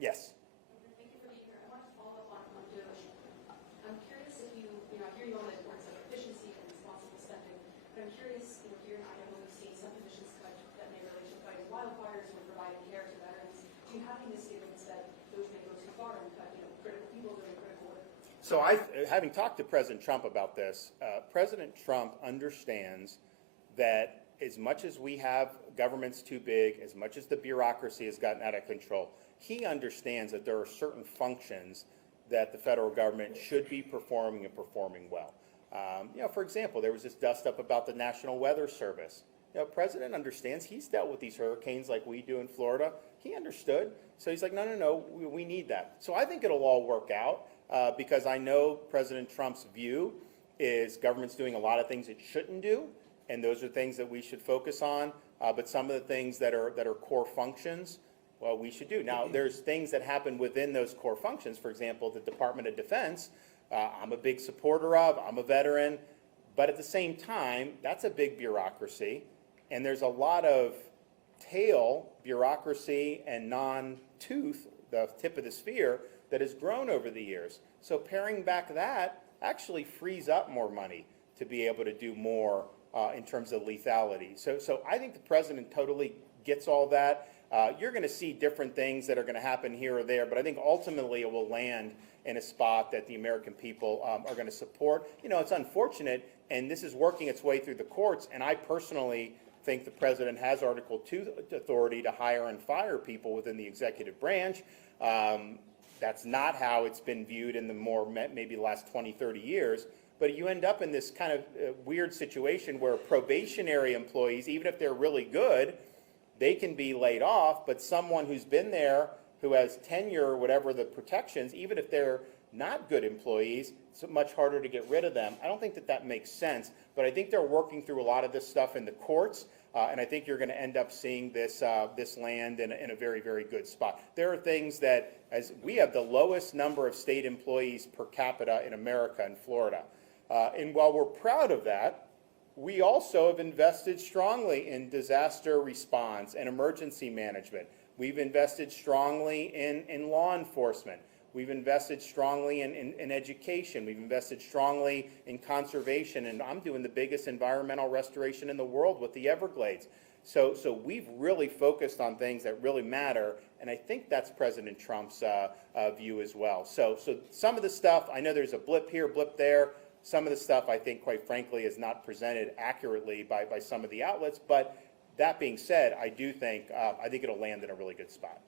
Yes. Thank you for being here. I want to follow up on doers. I'm curious if I hear you on the importance of efficiency and responsible spending, but I'm curious, here in Idaho, we've seen some positions cut that may relate to fighting wildfires or providing care to veterans. Do you have any misgivings that those may go too far and cut, critical people doing critical work? So having talked to President Trump about this, President Trump understands that as much as we have governments too big, as much as the bureaucracy has gotten out of control, he understands that there are certain functions that the federal government should be performing and performing well. For example, there was this dust up about the National Weather Service. President understands. He's dealt with these hurricanes like we do in Florida. He understood. So he's like, no, we need that. So I think it'll all work out because I know President Trump's view is government's doing a lot of things it shouldn't do, and those are things that we should focus on. But some of the things that are core functions, well, we should do. Now, there's things that happen within those core functions. For example, the Department of Defense, I'm a big supporter of. I'm a veteran. But at the same time, that's a big bureaucracy. And there's a lot of tail bureaucracy and non-tooth, the tip of the spear, that has grown over the years. So paring back that actually frees up more money to be able to do more in terms of lethality. So I think the president totally gets all that. You're going to see different things that are going to happen here or there, but I think ultimately it will land in a spot that the American people are going to support. It's unfortunate, and this is working its way through the courts, and I personally think the president has Article 2 authority to hire and fire people within the executive branch. That's not how it's been viewed in the maybe the last 20, 30 years. But you end up in this kind of weird situation where probationary employees, even if they're really good, they can be laid off, but someone who's been there, who has tenure or whatever the protections, even if they're not good employees, it's much harder to get rid of them. I don't think that makes sense, but I think they're working through a lot of this stuff in the courts, and I think you're going to end up seeing this land in a very, very good spot. There are things that, as we have the lowest number of state employees per capita in America in Florida, and while we're proud of that, we also have invested strongly in disaster response and emergency management. We've invested strongly in law enforcement. We've invested strongly in education. We've invested strongly in conservation. And I'm doing the biggest environmental restoration in the world with the Everglades. So we've really focused on things that really matter. And I think that's President Trump's view as well. So some of the stuff, I know there's a blip here, blip there. Some of the stuff, I think, quite frankly, is not presented accurately by some of the outlets. But that being said, I do think, I think it'll land in a really good spot.